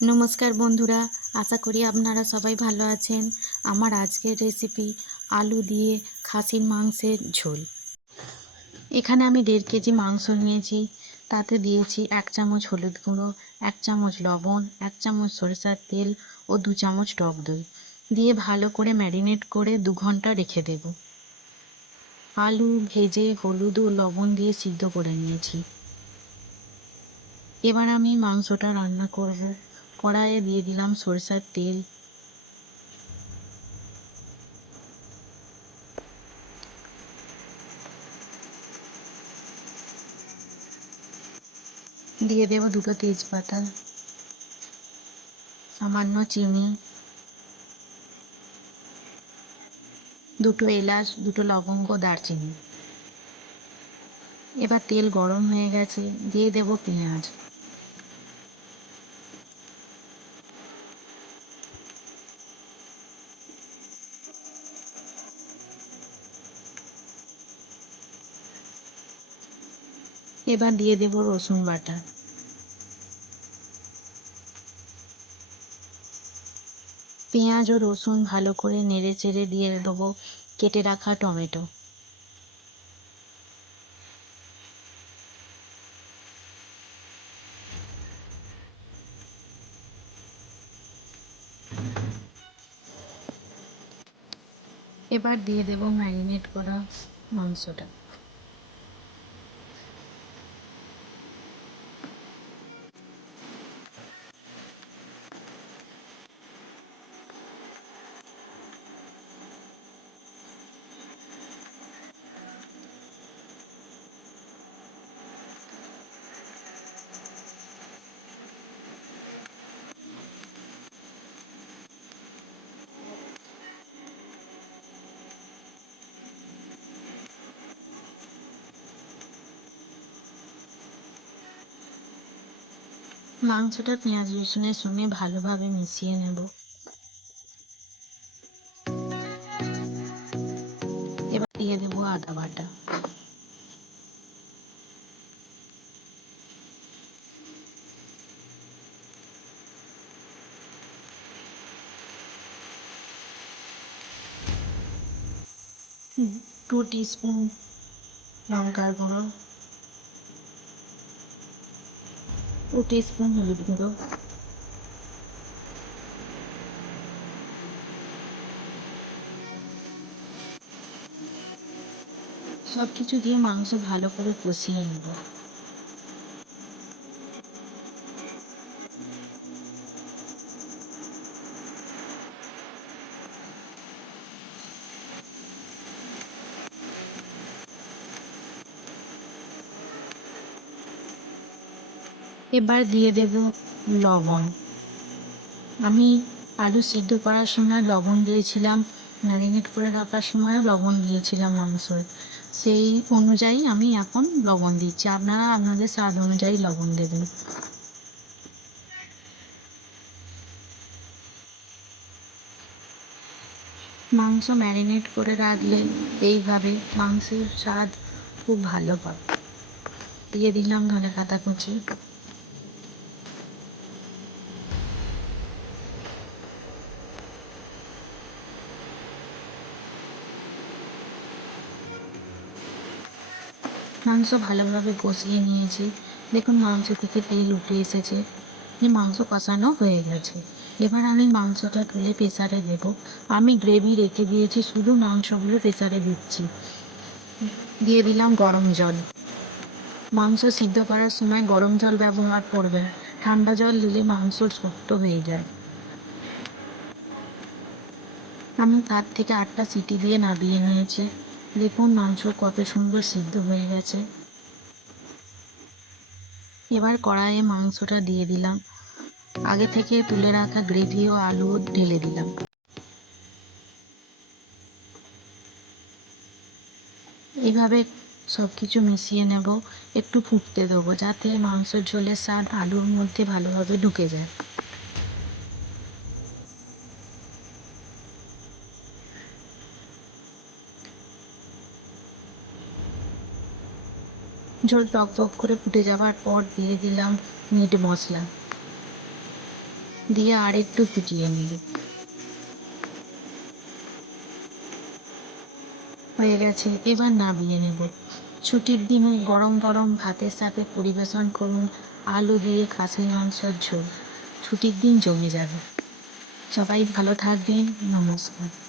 নমস্কার বন্ধুরা, আশা করি আপনারা সবাই ভালো আছেন। আমার আজকের রেসিপি আলু দিয়ে খাসির মাংসের ঝোল। এখানে আমি 1.5 কেজি মাংস নিয়েছি। তাতে দিয়েছি 1 চামচ হলুদ গুঁড়ো, 1 চামচ লবণ, 1 চামচ সরিষার তেল ও 2 চামচ টক দই দিয়ে ভালো করে ম্যারিনেট করে 2 ঘন্টা রেখে দেব। আলু ভেজে হলুদ ও লবণ দিয়ে সিদ্ধ করে নিয়েছি। এবার আমি মাংসটা রান্না করব। কড়াইয়ে দিয়ে দিলাম সরিষার তেল, দিয়ে দেব 2টো তেজপাতা, সামান্য চিনি, 2টো এলাচ, 2টো লবঙ্গ, দারচিনি। এবার তেল গরম হয়ে গেছে, দিয়ে দেব পেঁয়াজ। এবার দিয়ে দেব রসুন বাটা। পেঁয়াজ ও রসুন ভালো করে নেড়ে চেড়ে দিয়ে দেবো কেটে রাখা টমেটো। এবার দিয়ে দেব ম্যারিনেট করা মাংসটা। মাংসটা পেঁয়াজ রসুনের সঙ্গে ভালোভাবে মিশিয়ে নেব। এবার দিয়ে দেব আদা বাটা, 2 টিস্পুন লঙ্কার গুঁড়ো, 2 টিস্পুন হলুদ গুঁড়ো, সব কিছু দিয়ে মাংস ভালো করে কষিয়ে নেব। এবার দিয়ে দেব লবণ। আমি আলু সিদ্ধ করার সময় লবণ দিয়েছিলাম, ম্যারিনেট করে রাখার সময়ও লবণ দিয়েছিলাম মাংসয়। সেই অনুযায়ী আমি এখন লবণ দিচ্ছি, আপনারা আপনাদের স্বাদ অনুযায়ী লবণ দেবেন। মাংস ম্যারিনেট করে রাখলে এইভাবে মাংসের স্বাদ খুব ভালো পাবে। দিয়ে দিলাম ধনেপাতা কুচি, মাংস ভালোভাবে কষিয়ে নিয়েছি। দেখুন মাংস থেকে তেল উঠে এসেছে, মাংস কষানো হয়ে গেছে। এবার আমি মাংসটা তুলে প্রেসারে দেব। আমি গ্রেভি রেখে দিয়েছি, শুধু মাংসগুলো প্রেসারে দিচ্ছি। দিয়ে দিলাম গরম জল। মাংস সিদ্ধ করার সময় গরম জল ব্যবহার করবেন, ঠান্ডা জল দিলে মাংস শক্ত হয়ে যায়। আমি 7 থেকে 8টা সিটি দিয়ে নামিয়ে নিয়েছি। দেখুন মাংস কত সুন্দর সিদ্ধ হয়ে গেছে। এবার কড়াইয়ে মাংসটা দিয়ে দিলাম, আগে থেকে তুলে রাখা গ্রেভি ও আলু ঢেলে দিলাম। এইভাবে সব কিছু মিশিয়ে নেব, একটু ফুটতে দেবো যাতে মাংসের ঝোলের স্বাদ আলুর মধ্যে ভালোভাবে ঢুকে যায়। ঝোল টক টক করে ফুটে যাওয়ার পর দিয়ে দিলাম মিট মশলা। দিয়ে আর একটু ফুটিয়ে নেব। হয়ে গেছে, এবার নামিয়ে নেব। ছুটির দিনে গরম গরম ভাতের সাথে পরিবেশন করুন আলু দিয়ে খাসির মাংসের ঝোল। ছুটির দিন জমে যাবে। সবাই ভালো থাকবেন। নমস্কার।